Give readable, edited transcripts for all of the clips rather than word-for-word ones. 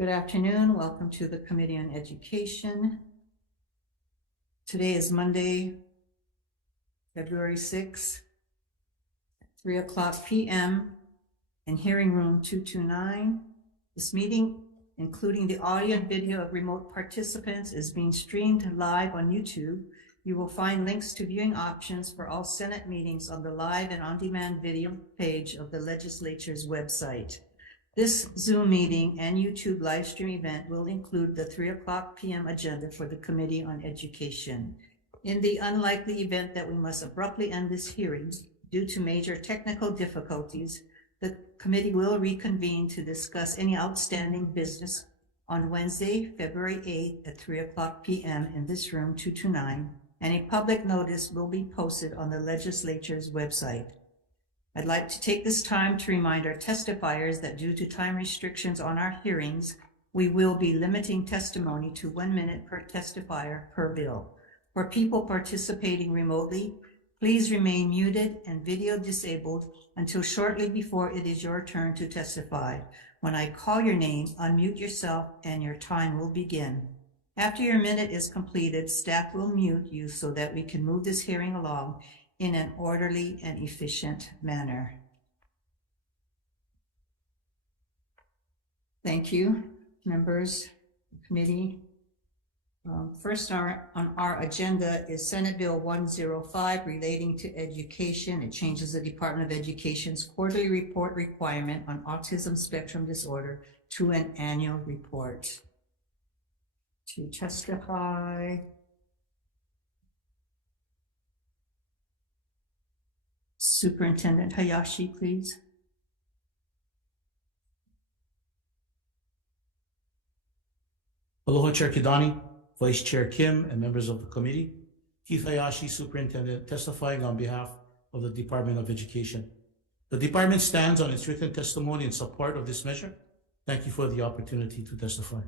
Good afternoon. Welcome to the Committee on Education. Today is Monday, February 6th, 3:00 p.m. in hearing room 229. This meeting, including the audio and video of remote participants, is being streamed live on YouTube. You will find links to viewing options for all Senate meetings on the live and on-demand video page of the legislature's website. This Zoom meeting and YouTube live stream event will include the 3:00 p.m. agenda for the Committee on Education. In the unlikely event that we must abruptly end this hearing due to major technical difficulties, the committee will reconvene to discuss any outstanding business on Wednesday, February 8th at 3:00 p.m. in this room 229, and a public notice will be posted on the legislature's website. I'd like to take this time to remind our testifiers that due to time restrictions on our hearings, we will be limiting testimony to 1 minute per testifier per bill. For people participating remotely, please remain muted and video disabled until shortly before it is your turn to testify. When I call your name, unmute yourself and your time will begin. After your minute is completed, staff will mute you so that we can move this hearing along in an orderly and efficient manner. Thank you, members, committee. First on our agenda is Senate Bill 105 relating to education. It changes the Department of Education's quarterly report requirement on autism spectrum disorder to an annual report. To testify, Superintendent Hayashi, please. Aloha, Chair Kidani, Vice Chair Kim, and members of the committee. Keith Hayashi, Superintendent, testifying on behalf of the Department of Education. The department stands on its written testimony in support of this measure. Thank you for the opportunity to testify.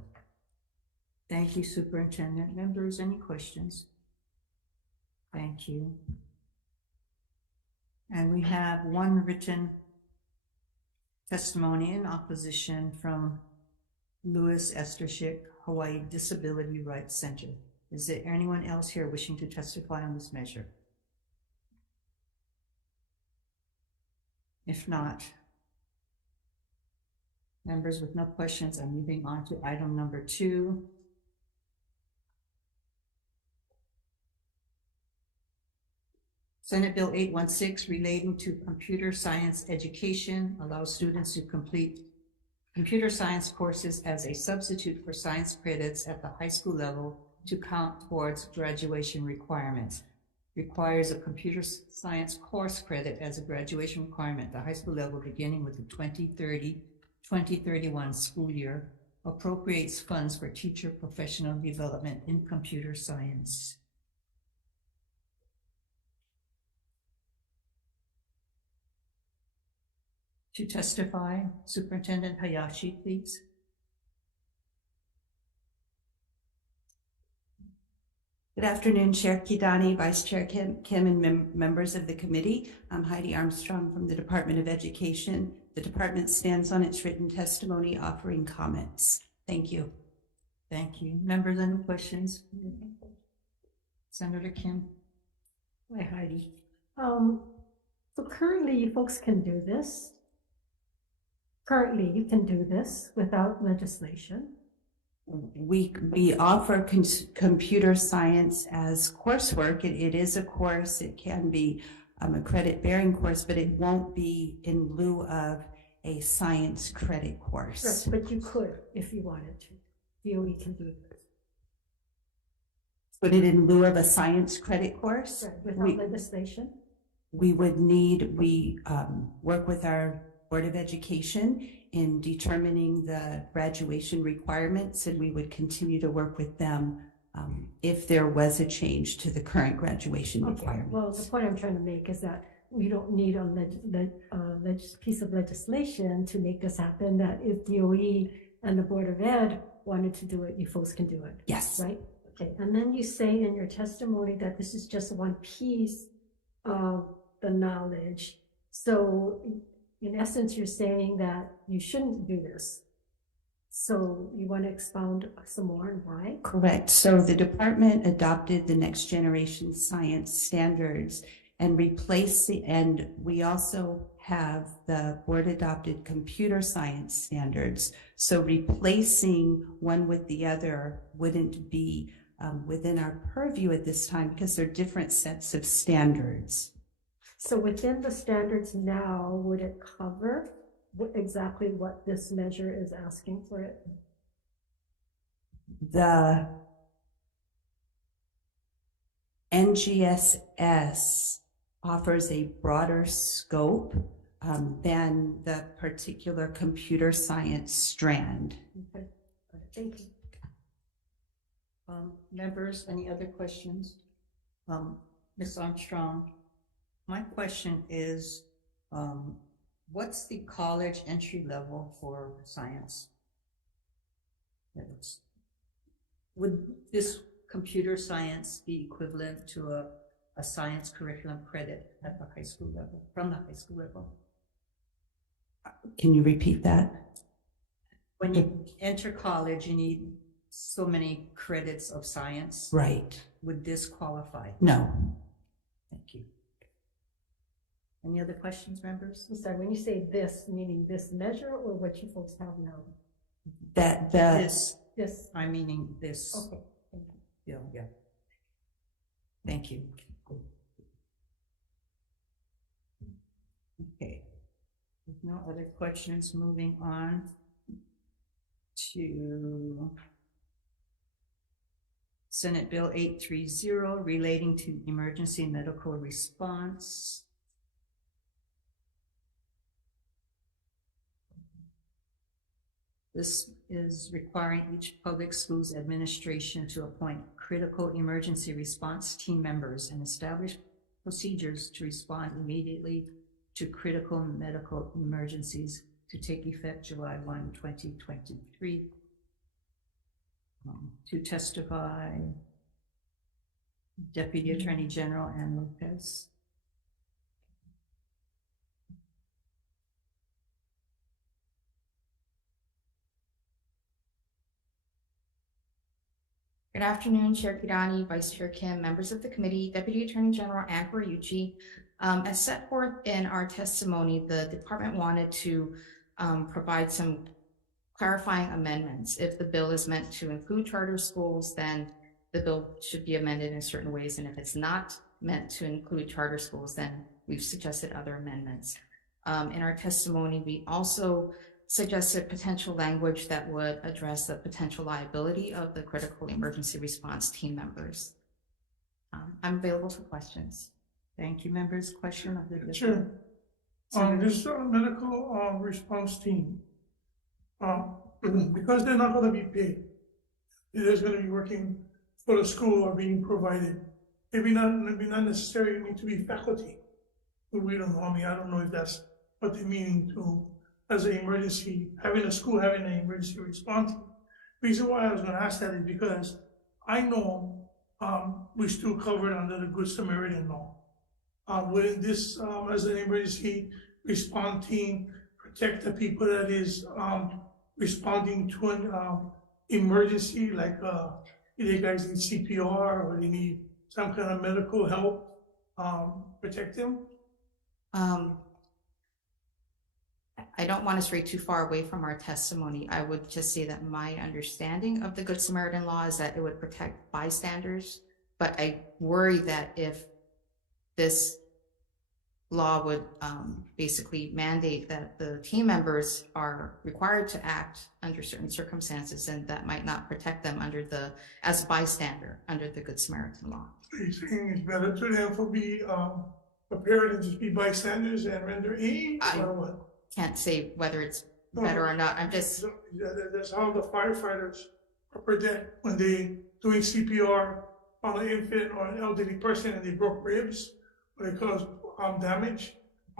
Thank you, Superintendent. Members, any questions? Thank you. And we have one written testimony in opposition from Louis Estershik, Hawai'i Disability Rights Center. Is there anyone else here wishing to testify on this measure? If not, members with no questions, I'm moving on to item number 2. Senate Bill 816 relating to computer science education allows students to complete computer science courses as a substitute for science credits at the high school level to count towards graduation requirements. Requires a computer science course credit as a graduation requirement at the high school level beginning with the 2030-2031 school year. Appropriates funds for teacher professional development in computer science. To testify, Superintendent Hayashi, please. Good afternoon, Chair Kidani, Vice Chair Kim, and members of the committee. I'm Heidi Armstrong from the Department of Education. The department stands on its written testimony offering comments. Thank you. Thank you. Members, any questions? Senator Kim. Hi, Heidi. So currently you folks can do this. Currently, you can do this without legislation. We offer computer science as coursework. It is a course. It can be a credit-bearing course, but it won't be in lieu of a science credit course. Right, but you could if you wanted to. DOE can do this. Put it in lieu of a science credit course? Right, without legislation? We work with our Board of Education in determining the graduation requirements, and we would continue to work with them if there was a change to the current graduation requirements. Well, the point I'm trying to make is that we don't need a piece of legislation to make this happen, that if DOE and the Board of Ed wanted to do it, you folks can do it. Yes. Right? Okay. And then you say in your testimony that this is just one piece of the knowledge. So in essence, you're saying that you shouldn't do this. So you want to expound some more on why? Correct. So the department adopted the next generation science standards and and we also have the board adopted computer science standards. So replacing one with the other wouldn't be within our purview at this time because they're different sets of standards. So within the standards now, would it cover exactly what this measure is asking for it? The NGSS offers a broader scope than the particular computer science strand. Okay, thank you. Members, any other questions? Ms. Armstrong, my question is, what's the college entry level for science? Would this computer science be equivalent to a science curriculum credit at the high school level, from the high school level? Can you repeat that? When you enter college, you need so many credits of science. Right. Would this qualify? No. Thank you. Any other questions, members? I'm sorry, when you say this, meaning this measure or what you folks have now? This, This, I'm meaning this. okay, thank you. Yeah. Thank you. Okay. With no other questions, moving on to Senate Bill 830 relating to emergency medical response. This is requiring each public schools administration to appoint critical emergency response team members and establish procedures to respond immediately to critical medical emergencies to take effect July 1, 2023. To testify, Deputy Attorney General Ann Lopez. Good afternoon, Chair Kirani, Vice Chair Kim, members of the committee, Deputy Attorney General Ann Horiuchi. As set forth in our testimony, the department wanted to provide some clarifying amendments. If the bill is meant to include charter schools, then the bill should be amended in certain ways. And if it's not meant to include charter schools, then we've suggested other amendments. In our testimony, we also suggested potential language that would address the potential liability of the critical emergency response team members. I'm available for questions. Thank you, members. Question of the Sure. This medical response team, because they're not going to be paid, they're just going to be working for the school or being provided. Maybe not necessarily need to be faculty. We don't know. I mean, I don't know if that's what they mean to as an emergency, having a school having an emergency response. Reason why I was going to ask that is because I know we're still covered under the Good Samaritan law. Wouldn't this, as an emergency response team, protect the people that is responding to an emergency, like either guys need CPR or they need some kind of medical help, protect them? I don't want to stray too far away from our testimony. I would just say that my understanding of the Good Samaritan law is that it would protect bystanders, but I worry that if this law would basically mandate that the team members are required to act under certain circumstances, and that might not protect them as a bystander under the Good Samaritan law. Are you saying it's better to them to be prepared and just be bystanders and render aid, or what? Can't say whether it's better or not. I'm just... That's how the firefighters are protected when they doing CPR on an infant or an elderly person and they broke ribs or they cause damage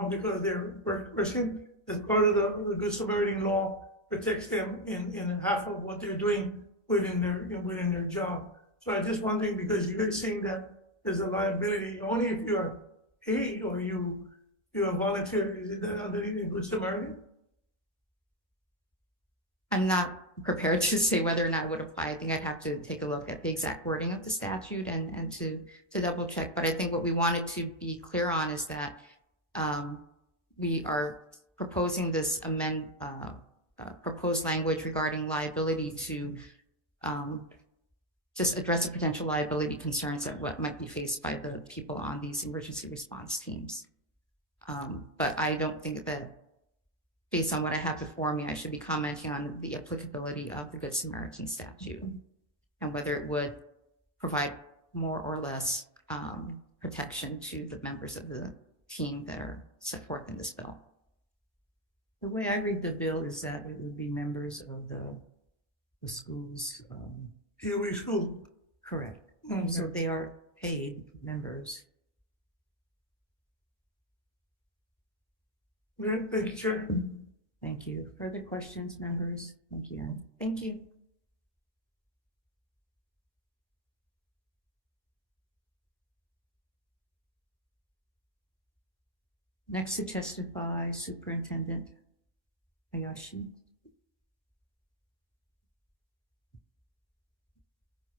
because they're person. That's part of the Good Samaritan law, protects them in half of what they're doing within their job. So I just wondering, because you're saying that there's a liability only if you are paid or you're a volunteer. Is it that underneath in Good Samaritan? I'm not prepared to say whether or not it would apply. I think I'd have to take a look at the exact wording of the statute and to double check. But I think what we wanted to be clear on is that we are proposing this proposed language regarding liability to just address the potential liability concerns that what might be faced by the people on these emergency response teams. But I don't think that, based on what I have before me, I should be commenting on the applicability of the Good Samaritan statute and whether it would provide more or less protection to the members of the team that are set forth in this bill. The way I read the bill is that it would be members of the school's, DOE school. correct. Okay. So they are paid members. Okay, thank you, Chair. Thank you. Further questions, members? Thank you, Ann. Thank you. Next to testify, Superintendent Hayashi.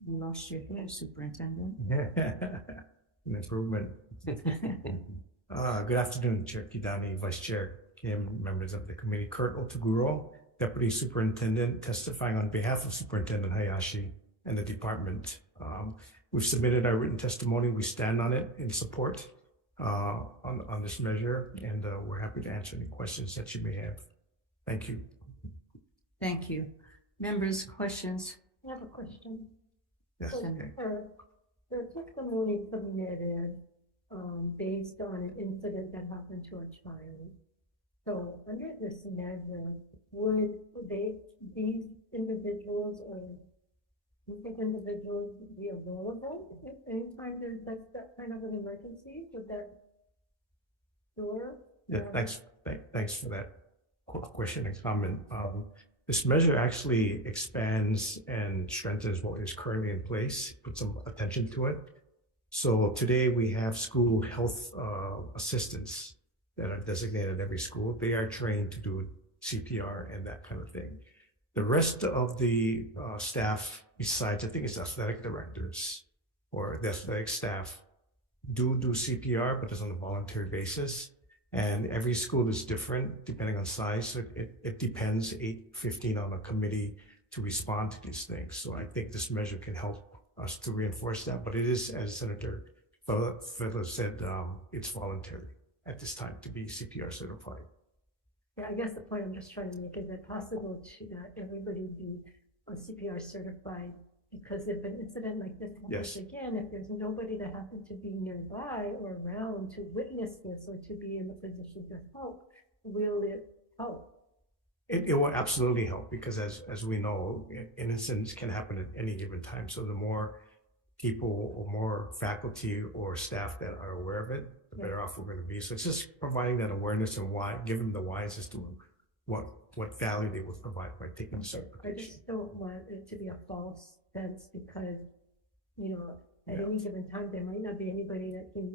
You lost your hair, Superintendent. An improvement. Good afternoon, Chair Kidani, Vice Chair Kim, members of the committee. Kurt Otaguro, Deputy Superintendent, testifying on behalf of Superintendent Hayashi and the department. We've submitted our written testimony. We stand on it in support on this measure, and we're happy to answer any questions that you may have. Thank you. Thank you. Members, questions? I have a question. Yes. So, Okay. the testimony submitted based on an incident that happened to a child. So under this measure, would these individuals or specific individuals be available if anytime there's that kind of an emergency? Would that door? Yeah, thanks for that question and comment. This measure actually expands and strengthens what is currently in place, put some attention to it. So today we have school health assistants that are designated at every school. They are trained to do CPR and that kind of thing. The rest of the staff, besides, I think it's athletic directors or the athletic staff, do CPR, but it's on a voluntary basis. And every school is different depending on size. So it depends, 8-15 on a committee to respond to these things. So I think this measure can help us to reinforce that. But it is, as Senator Fedler said, it's voluntary at this time to be CPR certified. Yeah, I guess the point I'm just trying to make, is it possible to that everybody be CPR certified? Because if an incident like this happens again, if there's nobody that happens to be nearby or around to witness this or to be in the position to help, will it help? It will absolutely help, because as we know, incidents can happen at any given time. So the more people or more faculty or staff that are aware of it, the better off we're going to be. So it's just providing that awareness and why, give them the whys as to what value they would provide by taking the certification. I just don't want it to be a false sense, because, you know, at any given time, there might not be anybody that can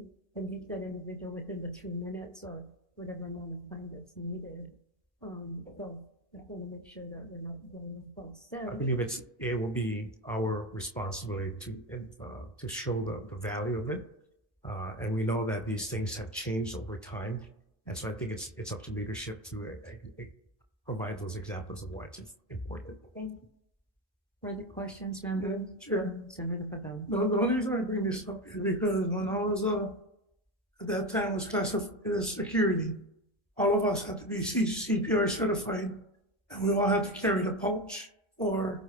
reach that individual within the 3 minutes or whatever amount of time that's needed. So I want to make sure that we're not getting a false sense. I believe it will be our responsibility to show the value of it. And we know that these things have changed over time. And so I think it's up to leadership to provide those examples of why it's important. Thank you. Further questions, members? Sure. Senator Pavel. The only reason I bring this up is because when I was, at that time was classified as security, all of us had to be CPR certified, and we all had to carry the pouch for,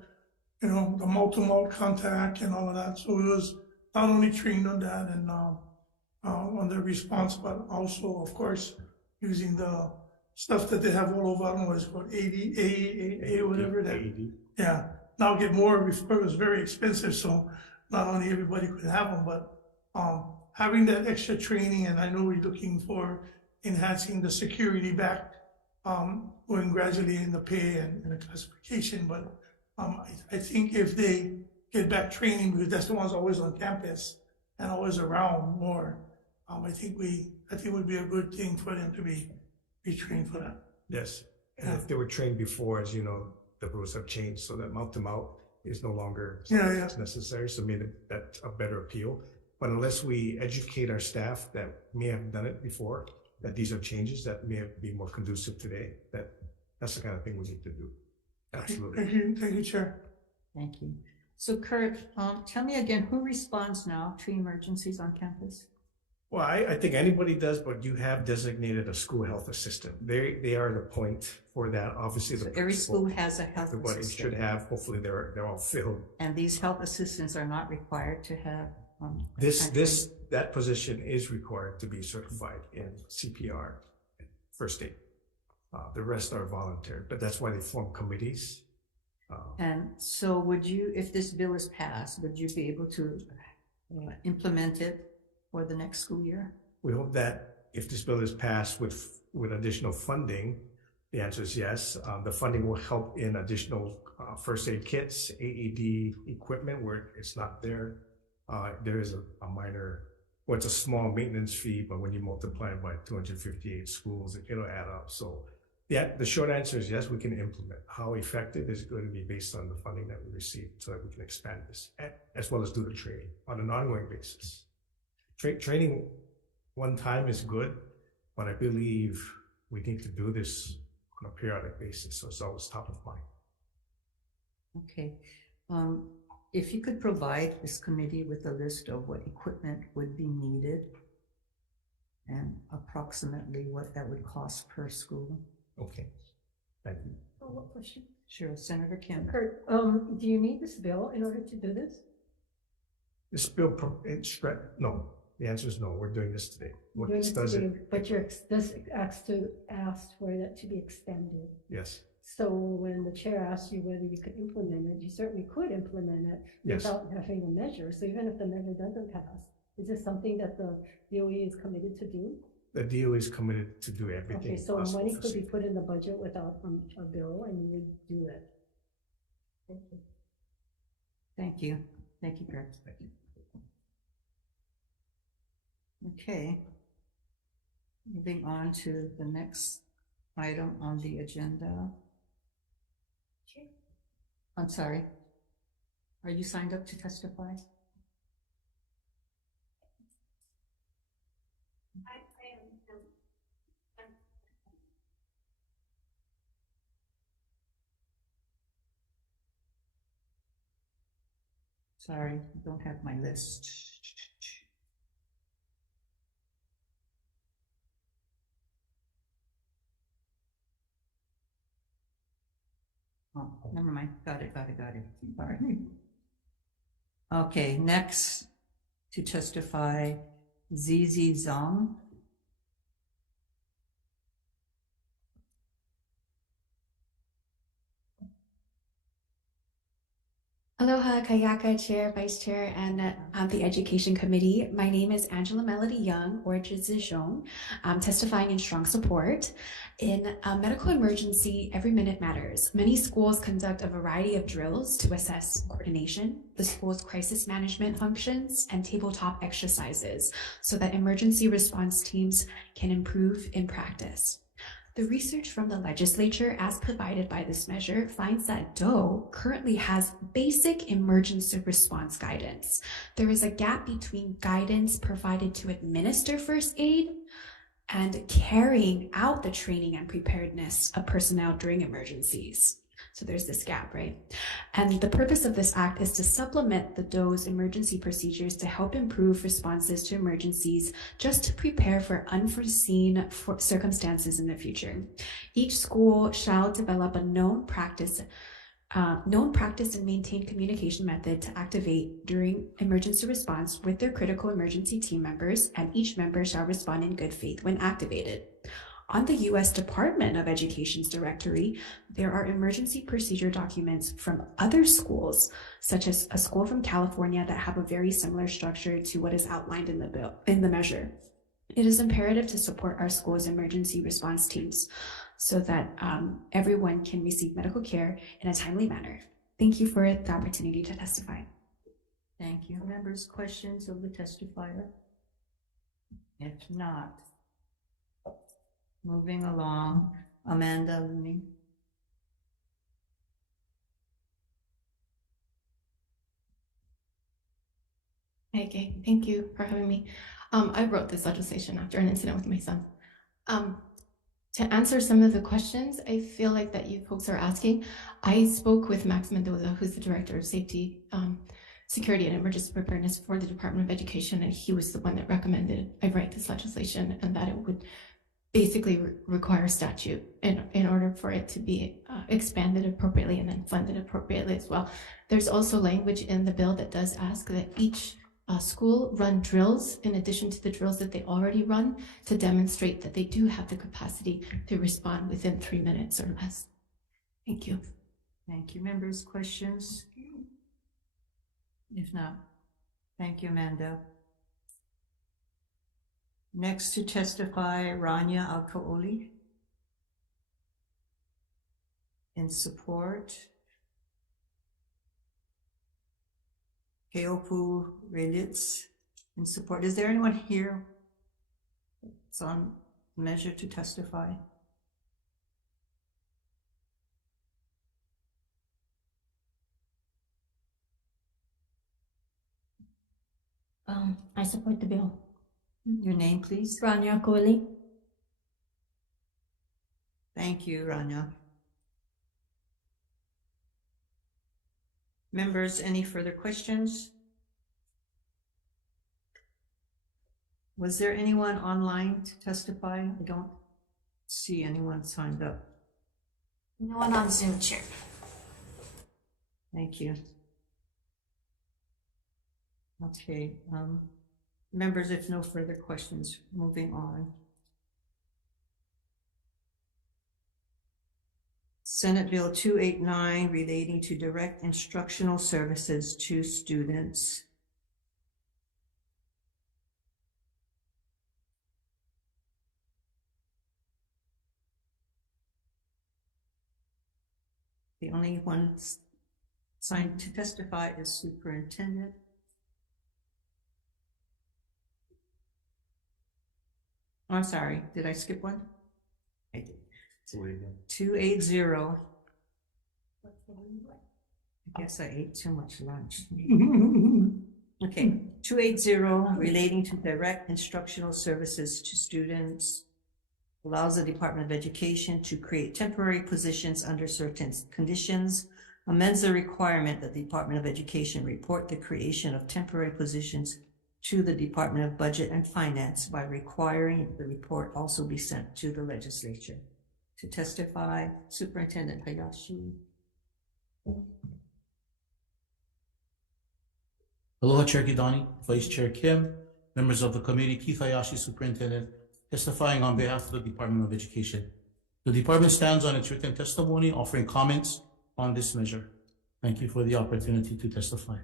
you know, the mouth-to-mouth contact and all of that. So it was not only trained on that and on the response, but also, of course, using the stuff that they have all over. I don't know what it's called, AA, whatever that. Yeah. Now get more. Before it was very expensive, so not only everybody could have them, but having that extra training, and I know we're looking for enhancing the security back, going gradually in the pay and the classification. But I think if they get back training, because that's the ones always on campus and always around more, I think it would be a good thing for them to be trained for that. Yes. And if they were trained before, as you know, the rules have changed so that mouth to mouth is no longer Yeah. necessary. So maybe that's a better appeal. But unless we educate our staff that may have done it before, that these are changes that may be more conducive today, that's the kind of thing we need to do. Absolutely. Thank you, Chair. Thank you. So Kurt, tell me again, who responds now to emergencies on campus? Well, I think anybody does, but you have designated a school health assistant. They are the point for that. Obviously, So the every principal, school has a health everybody assistant. should have. Hopefully, they're all filled. And these health assistants are not required to have. That position is required to be certified in CPR, first aid. The rest are voluntary, but that's why they form committees. And so would you, if this bill is passed, would you be able to implement it for the next school year? We hope that if this bill is passed with additional funding, the answer is yes. The funding will help in additional first aid kits, AED equipment where it's not there. There is a minor, well, it's a small maintenance fee, but when you multiply it by 258 schools, it'll add up. So yeah, the short answer is yes, we can implement. How effective is going to be based on the funding that we receive so that we can expand this, as well as do the training on an ongoing basis. Training one time is good, but I believe we need to do this on a periodic basis, so it's always top of mind. Okay. If you could provide this committee with a list of what equipment would be needed and approximately what that would cost per school. Okay, thank you. Oh, what question? Sure, Senator Kim. Kurt, do you need this bill in order to do this? This bill, no, the answer is no, we're doing this today. What Doing this it does today, it, but you're asked for that to be extended. yes, So when the chair asked you whether you could implement it, you certainly could implement it yes. without having a measure. So even if the measure doesn't pass, is this something that the DOE is committed to do? The DOE is committed to do everything. Okay, so possible money for could be safety. put in the budget without a bill and you would do it. Thank you. Thank you. Thank you, Kurt. Thank you. Okay. Moving on to the next item on the agenda. I'm sorry. Are you signed up to testify? Sorry, I don't have my list. Oh, never mind. Got it. Sorry. Okay, next to testify, ZZ Zong. Aloha, Kayaka, Chair, Vice Chair, and the Education Committee. My name is Angela Melody Young, or Zizhong. I'm testifying in strong support. In a medical emergency, every minute matters. Many schools conduct a variety of drills to assess coordination, the school's crisis management functions, and tabletop exercises so that emergency response teams can improve in practice. The research from the legislature, as provided by this measure, finds that DOE currently has basic emergency response guidance. There is a gap between guidance provided to administer first aid and carrying out the training and preparedness of personnel during emergencies. So there's this gap, right? And the purpose of this act is to supplement the DOE's emergency procedures to help improve responses to emergencies, just to prepare for unforeseen circumstances in the future. Each school shall develop a known practice and maintain communication method to activate during emergency response with their critical emergency team members, and each member shall respond in good faith when activated. On the U.S. Department of Education's directory, there are emergency procedure documents from other schools, such as a school from California that have a very similar structure to what is outlined in the measure. It is imperative to support our school's emergency response teams so that everyone can receive medical care in a timely manner. Thank you for the opportunity to testify. Thank you. Members, questions of the testifier? If not, moving along, Amanda Looney. Okay, thank you for having me. I wrote this legislation after an incident with my son. To answer some of the questions I feel like that you folks are asking, I spoke with Max Mendoza, who's the Director of Safety, Security and Emergency Preparedness for the Department of Education, and he was the one that recommended I write this legislation and that it would basically require statute in order for it to be expanded appropriately and then funded appropriately as well. There's also language in the bill that does ask that each school run drills in addition to the drills that they already run to demonstrate that they do have the capacity to respond within 3 minutes or less. Thank you. Thank you. Members, questions? If not, thank you, Amanda. Next to testify, Rania Alkaoli. In support, Keopu Relitz. In support. Is there anyone here that's on measure to testify? I support the bill. Your name, please. Rania Kohli. Thank you, Rania. Members, any further questions? Was there anyone online to testify? I don't see anyone signed up. No one on Zoom, Chair. Thank you. Okay, members, if no further questions, moving on. Senate Bill 289 relating to direct instructional services to students. The only one signed to testify is Superintendent. Oh, I'm sorry, did I skip one? I did. 280. I guess I ate too much lunch. Okay, 280 relating to direct instructional services to students. Allows the Department of Education to create temporary positions under certain conditions. Amends the requirement that the Department of Education report the creation of temporary positions to the Department of Budget and Finance by requiring the report also be sent to the legislature. To testify, Superintendent Hayashi. Aloha, Chair Kidani, Vice Chair Kim, members of the committee, Keith Hayashi, Superintendent, testifying on behalf of the Department of Education. The department stands on its written testimony, offering comments on this measure. Thank you for the opportunity to testify.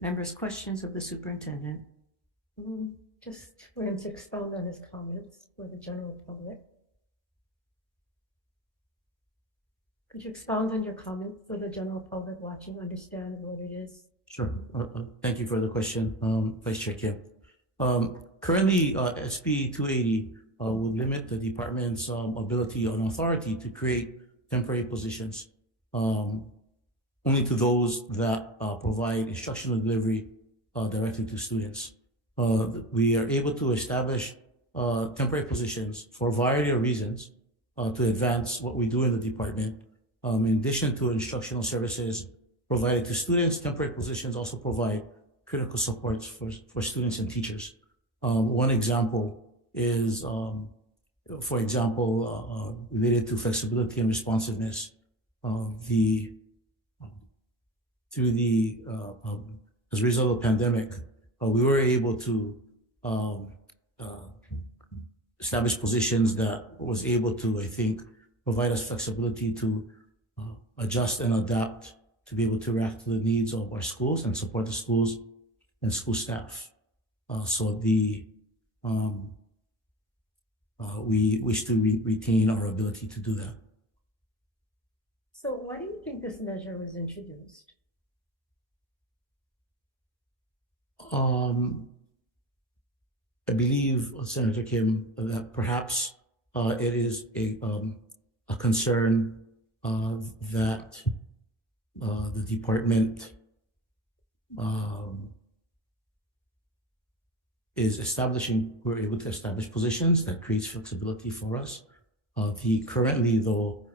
Members, questions of the superintendent? Just for him to expound on his comments for the general public. Could you expound on your comments so the general public watching understand what it is? Sure. Thank you for the question, Vice Chair Kim. Currently, SB 280 would limit the department's ability and authority to create temporary positions only to those that provide instructional delivery directly to students. We are able to establish temporary positions for a variety of reasons to advance what we do in the department. In addition to instructional services provided to students, temporary positions also provide critical supports for students and teachers. One example is, for example, related to flexibility and responsiveness. As a result of the pandemic, we were able to establish positions that was able to, I think, provide us flexibility to adjust and adapt to be able to react to the needs of our schools and support the schools and school staff. We wish to retain our ability to do that. So why do you think this measure was introduced? I believe, Senator Kim, that perhaps it is a concern that the department we're able to establish positions that creates flexibility for us. Currently though,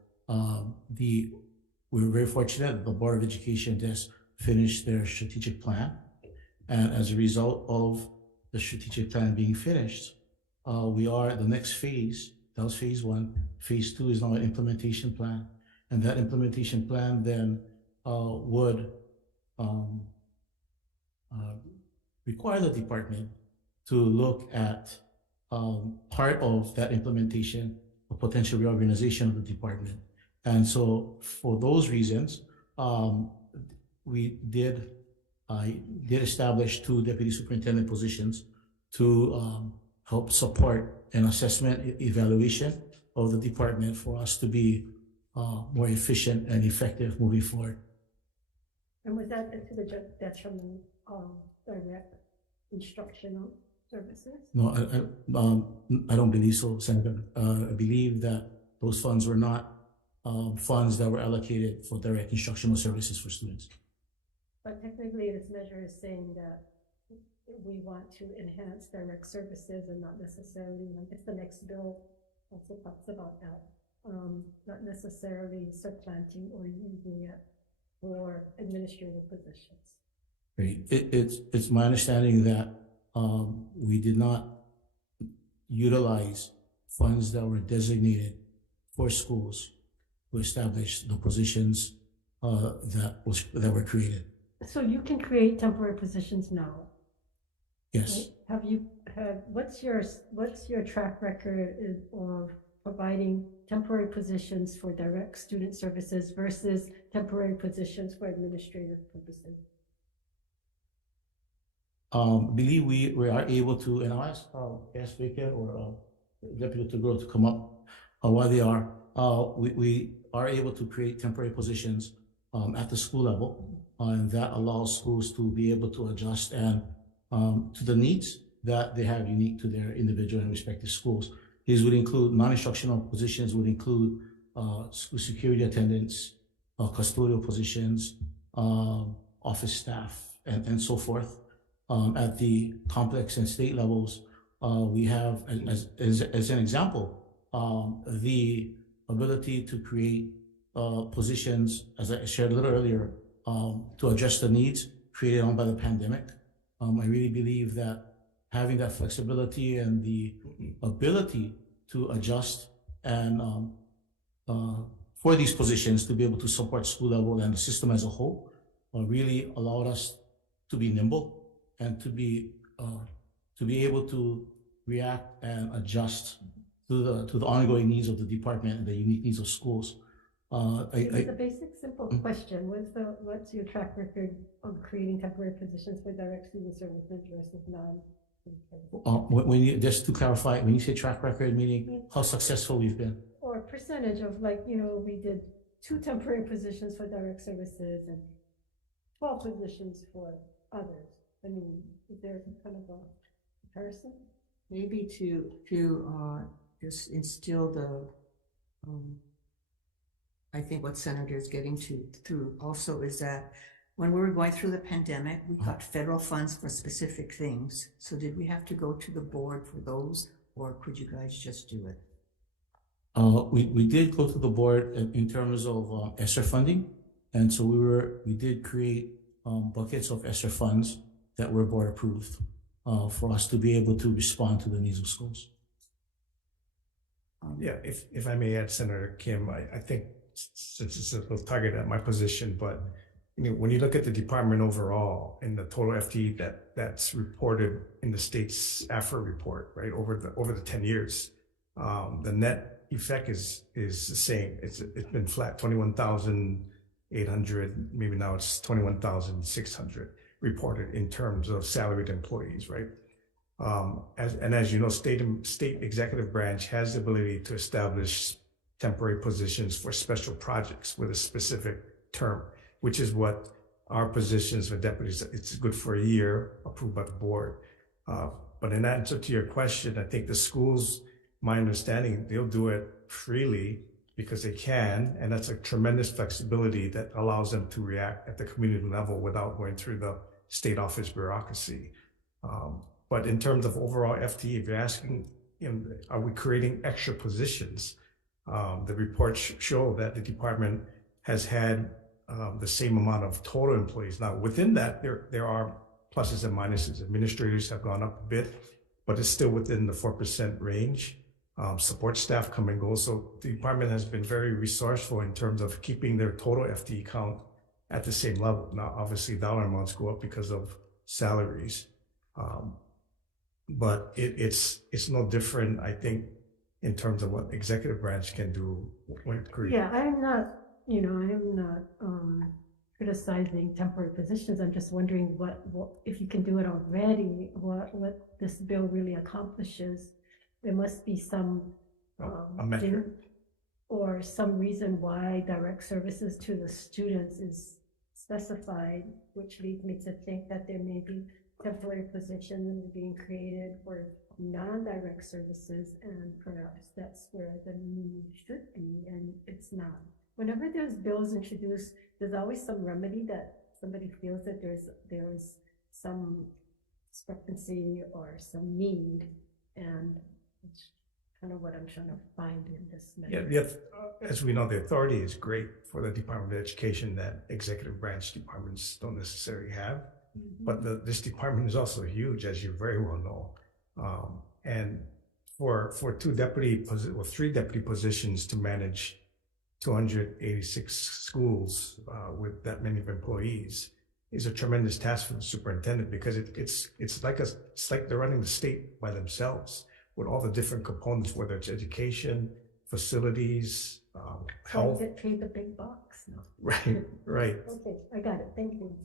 we're very fortunate that the Board of Education just finished their strategic plan. And as a result of the strategic plan being finished, we are the next phase. That was phase one. Phase two is now an implementation plan. And that implementation plan then would require the department to look at part of that implementation, a potential reorganization of the department. And so for those reasons, we did establish 2 deputy superintendent positions to help support an assessment evaluation of the department for us to be more efficient and effective moving forward. And was that to the detriment of direct instructional services? No, I don't believe so, Senator. I believe that those funds were not funds that were allocated for direct instructional services for students. But technically, this measure is saying that we want to enhance direct services and not necessarily, like it's the next bill also talks about that, not necessarily supplanting or using it for administrative positions. Right. It's my understanding that we did not utilize funds that were designated for schools to establish the positions that were created. So you can create temporary positions now. Yes. Right? What's your track record of providing temporary positions for direct student services versus temporary positions for administrative purposes? Believe we are able to, and I'll ask Vika or Deputy to come up while they are. We are able to create temporary positions at the school level, and that allows schools to be able to adjust and to the needs that they have unique to their individual and respective schools. These would include non-instructional positions, would include school security attendants, custodial positions, office staff, and so forth. At the complex and state levels, we have, as an example, the ability to create positions, as I shared a little earlier, to address the needs created on by the pandemic. I really believe that having that flexibility and the ability to adjust and for these positions to be able to support school level and the system as a whole really allowed us to be nimble and to be able to react and adjust to the ongoing needs of the department and the unique needs of schools. It's a basic, simple question. What's your track record of creating temporary positions for direct student services versus non? Just to clarify, when you say track record, meaning how successful we've been? Or percentage of, like, we did 2 temporary positions for direct services and 12 positions for others. I mean, is there kind of a comparison? Maybe to just instill the, I think what Senator is getting through also is that when we were going through the pandemic, we got federal funds for specific things. So did we have to go to the board for those, or could you guys just do it? We did go to the board in terms of ESSER funding, and so we did create buckets of ESSER funds that were board approved for us to be able to respond to the needs of schools. Yeah, if I may add, Senator Kim, I think since it's a little targeted at my position, but when you look at the department overall and the total FTE that's reported in the state's AFRA report, right, over the 10 years, the net effect is the same. It's been flat, 21,800. Maybe now it's 21,600 reported in terms of salaried employees, right? As you know, state executive branch has the ability to establish temporary positions for special projects with a specific term, which is what our positions for deputies, it's good for a year, approved by the board. But in answer to your question, I think the schools, my understanding, they'll do it freely because they can, and that's a tremendous flexibility that allows them to react at the community level without going through the state office bureaucracy. But in terms of overall FTE, if you're asking, are we creating extra positions? The reports show that the department has had the same amount of total employees. Now, within that, there are pluses and minuses. Administrators have gone up a bit, but it's still within the 4% range. Support staff come and go. So the department has been very resourceful in terms of keeping their total FTE count at the same level. Now, obviously, dollar amounts go up because of salaries. But it's no different, I think, in terms of what executive branch can do when creating. Yeah, I'm not criticizing temporary positions. I'm just wondering what if you can do it already, what this bill really accomplishes. There must be some A metric. or some reason why direct services to the students is specified, which leads me to think that there may be temporary positions being created for non-direct services, and perhaps that's where the need should be, and it's not. Whenever there's bills introduced, there's always some remedy that somebody feels that there's some discrepancy or some need, and it's kind of what I'm trying to find in this measure. Yeah, as we know, the authority is great for the Department of Education that executive branch departments don't necessarily have. But this department is also huge, as you very well know. And for three deputy positions to manage 286 schools with that many of employees is a tremendous task for the superintendent, because it's like they're running the state by themselves with all the different components, whether it's education, facilities, health. Get paid the big bucks. No. Right. Okay, I got it. Thank you.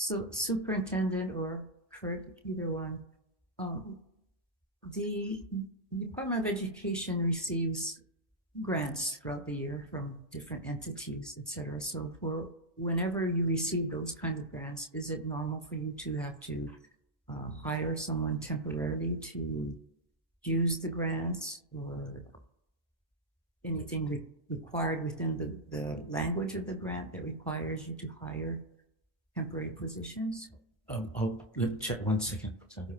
So superintendent or Kurt, either one, the Department of Education receives grants throughout the year from different entities, et cetera. So for whenever you receive those kinds of grants, is it normal for you to have to hire someone temporarily to use the grants, or anything required within the language of the grant that requires you to hire temporary positions? Let me check 1 second, Sandra.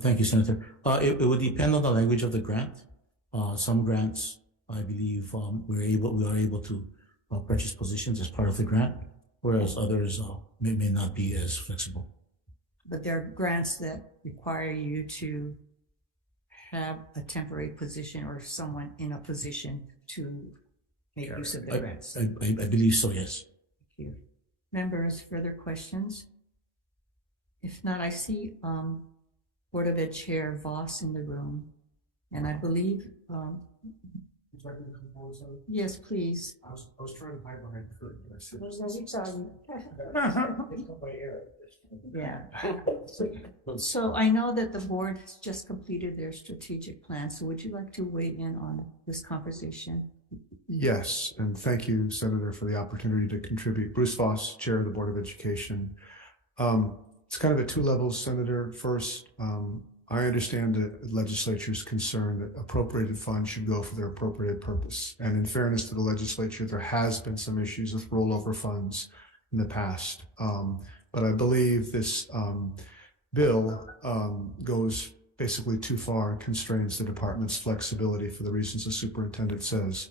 Thank you, Senator. It would depend on the language of the grant. Some grants, I believe, we are able to purchase positions as part of the grant, whereas others may not be as flexible. But there are grants that require you to have a temporary position or someone in a position to make use of the grants. I believe so, yes. Thank you. Members, further questions? If not, I see Board of Ed Chair Voss in the room, and I believe, yes, please. I was trying to hide behind Kurt. Yeah. So I know that the board has just completed their strategic plan. So would you like to weigh in on this conversation? Yes, and thank you, Senator, for the opportunity to contribute. Bruce Voss, Chair of the Board of Education. It's kind of at two levels, Senator. First, I understand the legislature's concern that appropriated funds should go for their appropriate purpose. And in fairness to the legislature, there has been some issues with rollover funds in the past. But I believe this bill goes basically too far and constrains the department's flexibility for the reasons the superintendent says.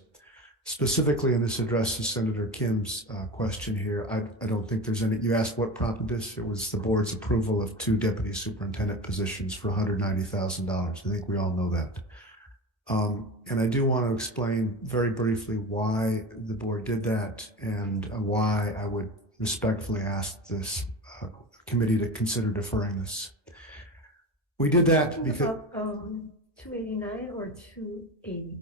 Specifically, and this addresses Senator Kim's question here, I don't think there's any, you asked what prompted this? It was the board's approval of 2 deputy superintendent positions for $190,000. I think we all know that. And I do want to explain very briefly why the board did that and why I would respectfully ask this committee to consider deferring this. We did that because... 289 or 280?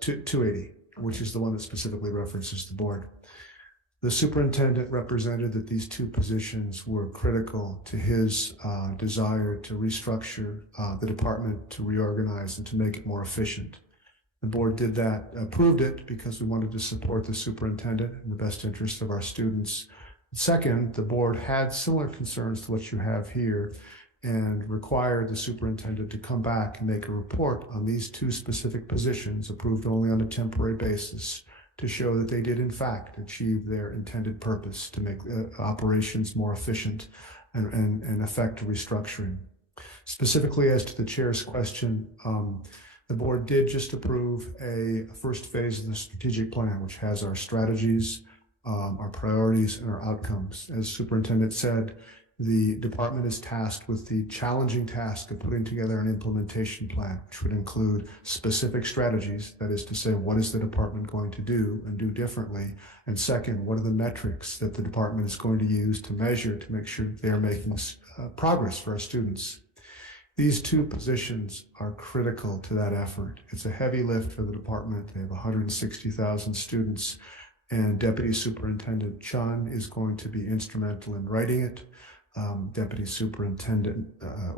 280, which is the one that specifically references the board. The superintendent represented that these 2 positions were critical to his desire to restructure the department, to reorganize, and to make it more efficient. The board did that, approved it because we wanted to support the superintendent in the best interest of our students. Second, the board had similar concerns to what you have here and required the superintendent to come back and make a report on these two specific positions approved only on a temporary basis to show that they did in fact achieve their intended purpose to make operations more efficient and effect restructuring. Specifically as to the chair's question, the board did just approve a first phase of the strategic plan, which has our strategies, our priorities, and our outcomes. As superintendent said, the department is tasked with the challenging task of putting together an implementation plan, which would include specific strategies. That is to say, what is the department going to do and do differently? And second, what are the metrics that the department is going to use to measure to make sure that they are making progress for our students? These two positions are critical to that effort. It's a heavy lift for the department. They have 160,000 students, and Deputy Superintendent Chun is going to be instrumental in writing it. Deputy Superintendent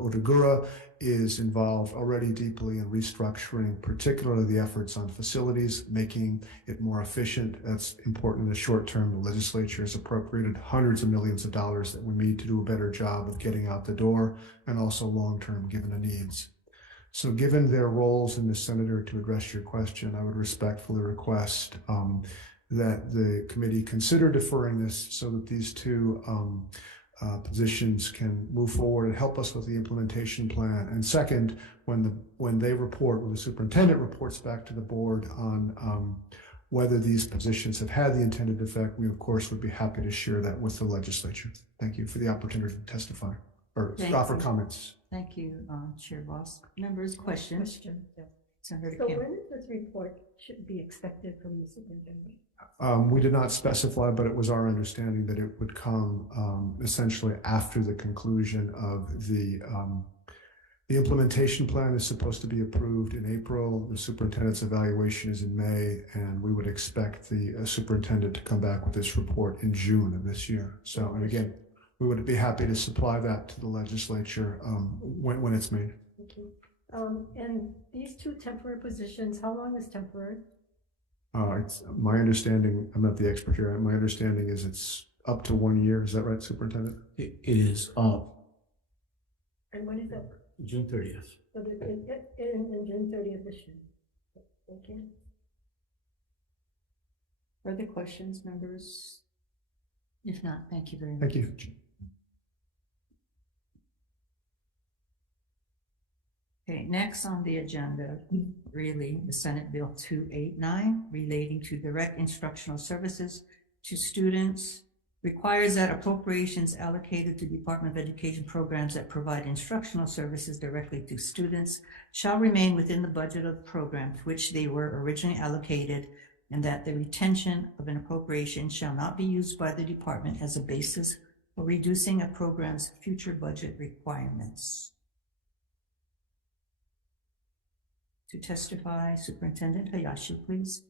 Odagura is involved already deeply in restructuring, particularly the efforts on facilities, making it more efficient. That's important in the short term. The legislature has appropriated hundreds of millions of dollars that we need to do a better job of getting out the door, and also long term given the needs. So given their roles in the Senator, to address your question, I would respectfully request that the committee consider deferring this so that these two positions can move forward and help us with the implementation plan. And second, when they report, when the superintendent reports back to the board on whether these positions have had the intended effect, we of course would be happy to share that with the legislature. Thank you for the opportunity to testify or offer comments. Thank you, Chair Boss. Members, questions? Senator So Kim. when is this report should be expected from the superintendent? We did not specify, but it was our understanding that it would come essentially after the conclusion of the implementation plan is supposed to be approved in April. The superintendent's evaluation is in May, and we would expect the superintendent to come back with this report in June of this year. So, and again, we would be happy to supply that to the legislature when it's made. Thank you. And these two temporary positions, how long is temporary? It's my understanding, I'm not the expert here, my understanding is it's up to 1 year. Is that right, Superintendent? It is And when is that? June 30th. So in June 30th this year. Thank you. Further questions, members? If not, thank you very much. Thank you. Okay, next on the agenda, really, the Senate Bill 289 relating to direct instructional services to students requires that appropriations allocated to Department of Education programs that provide instructional services directly to students shall remain within the budget of the program to which they were originally allocated, and that the retention of an appropriation shall not be used by the department as a basis for reducing a program's future budget requirements. To testify, Superintendent Hayashi, please.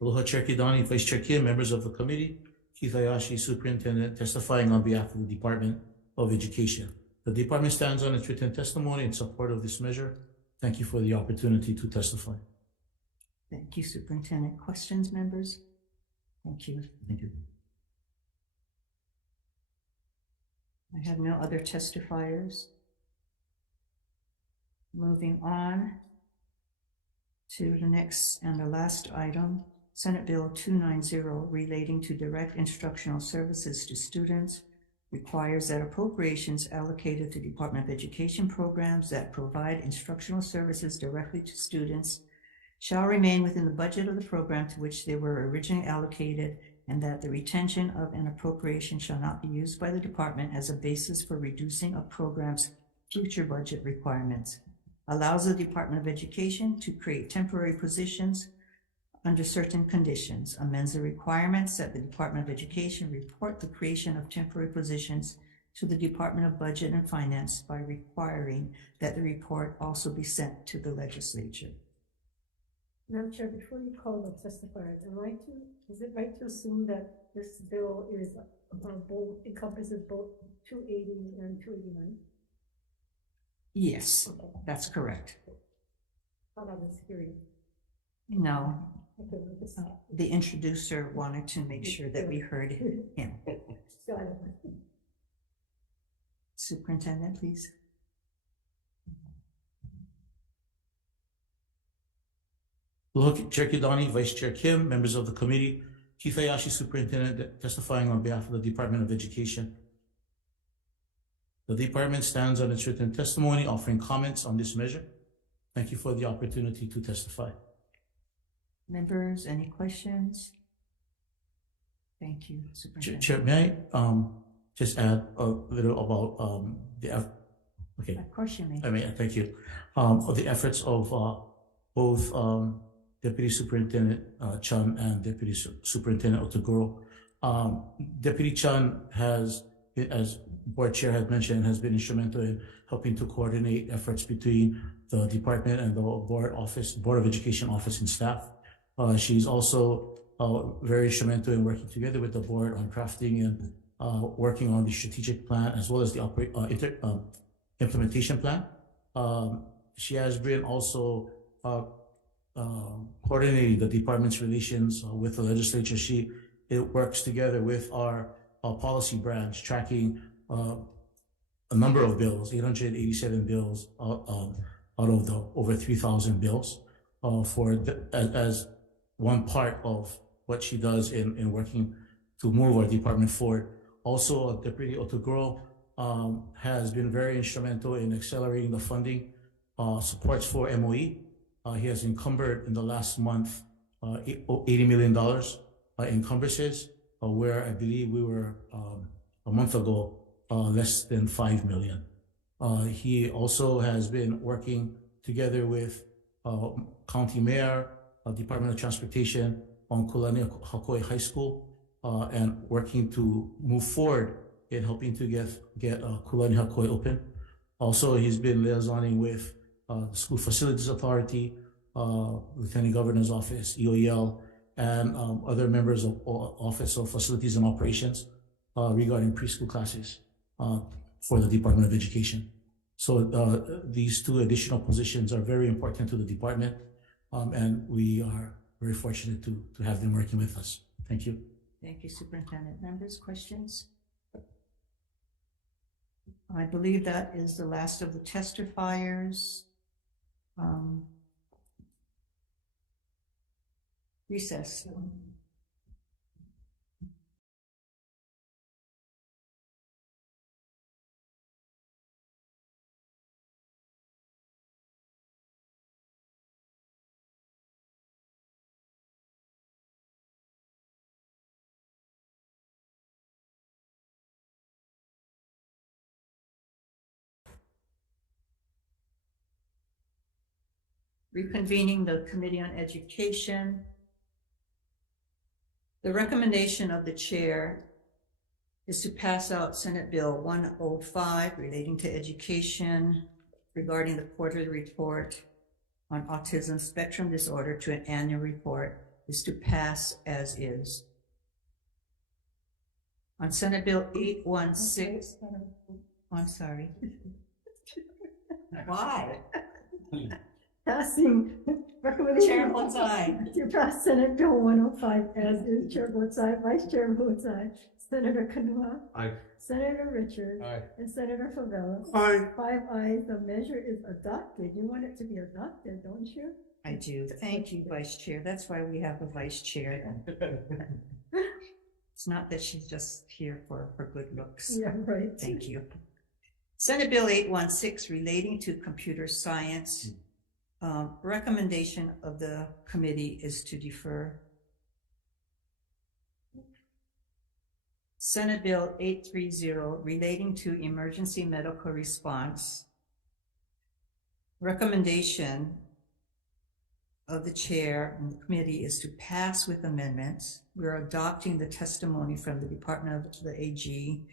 Aloha Chair Kidani, Vice Chair Kim, members of the committee, Keith Hayashi, Superintendent, testifying on behalf of the Department of Education. The department stands on its written testimony in support of this measure. Thank you for the opportunity to testify. Thank you, Superintendent. Questions, members? Thank you. Thank you. I have no other testifiers. Moving on to the next and the last item, Senate Bill 290 relating to direct instructional services to students requires that appropriations allocated to Department of Education programs that provide instructional services directly to students shall remain within the budget of the program to which they were originally allocated, and that the retention of an appropriation shall not be used by the department as a basis for reducing a program's future budget requirements. Allows the Department of Education to create temporary positions under certain conditions, amends the requirements that the Department of Education report the creation of temporary positions to the Department of Budget and Finance by requiring that the report also be sent to the legislature. Madam Chair, before you call the testifiers, is it right to assume that this bill is both encompasses both 280 and 289? Yes, that's correct. How about this hearing? No, Okay, we'll just- the introducer wanted to make sure that we heard him. Got it. Superintendent, please. Look, Chair Kidani, Vice Chair Kim, members of the committee, Chief Hayashi Superintendent testifying on behalf of the Department of Education. The department stands on its written testimony offering comments on this measure. Thank you for the opportunity to testify. Members, any questions? Thank you, Superintendent. Chair, may I just add a little about okay. Of course you may. I mean, thank you. Of the efforts of both Deputy Superintendent Chun and Deputy Superintendent Otaguro. Deputy Chun has, as Board Chair had mentioned, has been instrumental in helping to coordinate efforts between the department and the Board of Education office and staff. She's also very instrumental in working together with the board on crafting and working on the strategic plan as well as the implementation plan. She has been also coordinating the department's relations with the legislature. It works together with our policy branch, tracking a number of bills, 887 bills out of the over 3,000 bills as one part of what she does in working to move our department forward. Also, Deputy Otaguro has been very instrumental in accelerating the funding supports for MOE. He has encumbered in the last month $80 million in encumbrances, where I believe we were a month ago less than $5 million. He also has been working together with County Mayor, Department of Transportation on Kulani Hakoi High School, and working to move forward in helping to get Kulani Hakoi open. Also, he's been liaisoning with the School Facilities Authority, Lieutenant Governor's Office, EOEL, and other members of Office of Facilities and Operations regarding preschool classes for the Department of Education. So these two additional positions are very important to the department, and we are very fortunate to have them working with us. Thank you. Thank you, Superintendent. Members, questions? I believe that is the last of the testifiers. Recess. Reconvening the Committee on Education. The recommendation of the chair is to pass out Senate Bill 105 relating to education regarding the quarterly report on autism spectrum disorder to an annual report is to pass as is. On Senate Bill 816, I'm sorry. Why? Passing recommendation. Chair votes aye. To pass Senate Bill 105 as is. Chair votes aye. Vice Chair votes aye. Senator Kanua. Aye. Senator Richards. Aye. And Senator Favela. Aye. 5 ayes. The measure is adopted. You want it to be adopted, don't you? I do. Thank you, Vice Chair. That's why we have a Vice Chair. It's not that she's just here for good looks. Yeah, right. Thank you. Senate Bill 816 relating to computer science. Recommendation of the committee is to defer. Senate Bill 830 relating to emergency medical response. Recommendation of the chair and the committee is to pass with amendments. We're adopting the testimony from the Department of the AG,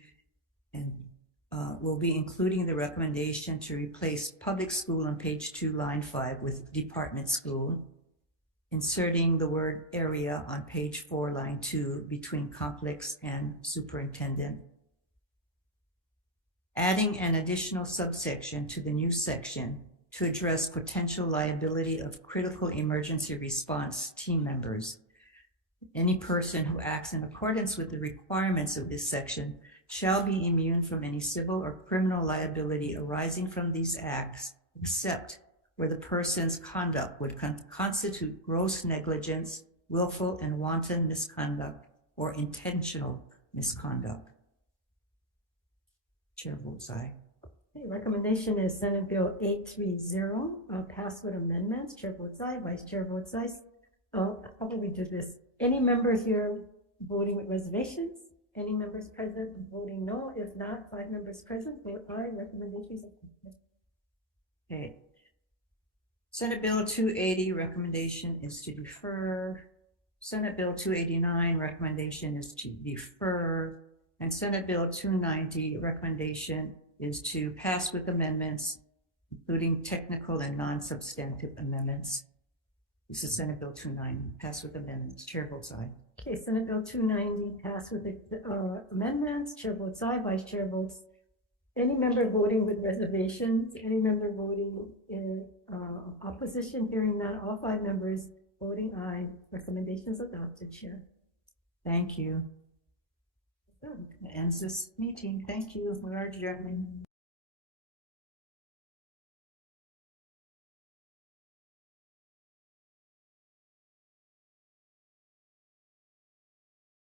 and we'll be including the recommendation to replace public school on page 2, line 5 with department school, inserting the word area on page 4, line 2 between complex and superintendent, adding an additional subsection to the new section to address potential liability of critical emergency response team members. Any person who acts in accordance with the requirements of this section shall be immune from any civil or criminal liability arising from these acts, except where the person's conduct would constitute gross negligence, willful and wanton misconduct, or intentional misconduct. Chair votes aye. Okay, recommendation is Senate Bill 830, passed with amendments. Chair votes aye, Vice Chair votes aye. How about we do this? Any member here voting with reservations? Any members present voting no? If not, 5 members present vote aye. Recommendation is approved. Okay. Senate Bill 280, recommendation is to defer. Senate Bill 289, recommendation is to defer. And Senate Bill 290, recommendation is to pass with amendments, including technical and non-substantive amendments. This is Senate Bill 290, pass with amendments. Chair votes aye. Okay, Senate Bill 290 passed with amendments. Chair votes aye, Vice Chair votes. Any member voting with reservations, any member voting in opposition, hearing none, all 5 members voting aye. Recommendations adopted, Chair. Thank you. That ends this meeting. Thank you. We are adjourned.